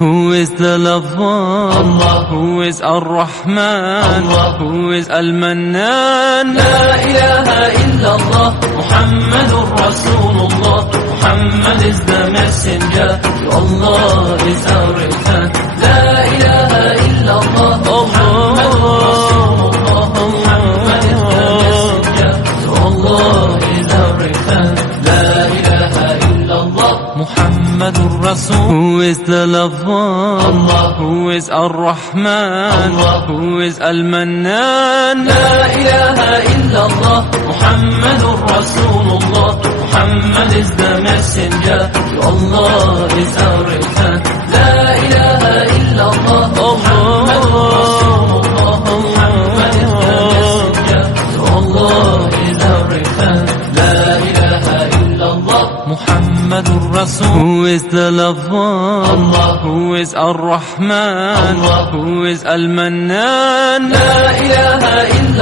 Who is the lover? Allah. Who is Ar-Rahman? Allah. Who is Al-Mannan? La ilaha illallah, Muhammadur Rasulullah. Muhammad is the messenger, to Allah is our return. La ilaha illallah, Muhammadur Rasulullah. Muhammad is the messenger, to Allah is our return. La ilaha illallah, Muhammadur Rasul. Who is the lover? Allah. Who is Ar-Rahman? Allah. Who is Al-Mannan? La ilaha illallah, Muhammadur Rasulullah. Muhammad is the messenger, to Allah is our return. La ilaha illallah, Muhammadur Rasulullah. Muhammad is the messenger, to Allah is our return. La ilaha illallah, Muhammadur Rasul. Who is the lover? Allah. Who is Ar-Rahman? Allah. Who is Al-Mannan? La ilaha illallah.